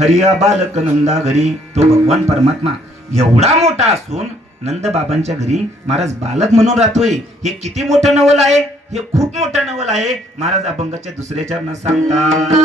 हरिया बालक नंदा घरी. तो भगवान परमात्मा एवढा मोठा असून नंद बाबांच्या घरी महाराज बालक म्हणून राहतोय. हे किती मोठं नवल आहे. हे खूप मोठं नवल आहे. महाराज अभंगाच्या दुसऱ्या चरणात सांगतात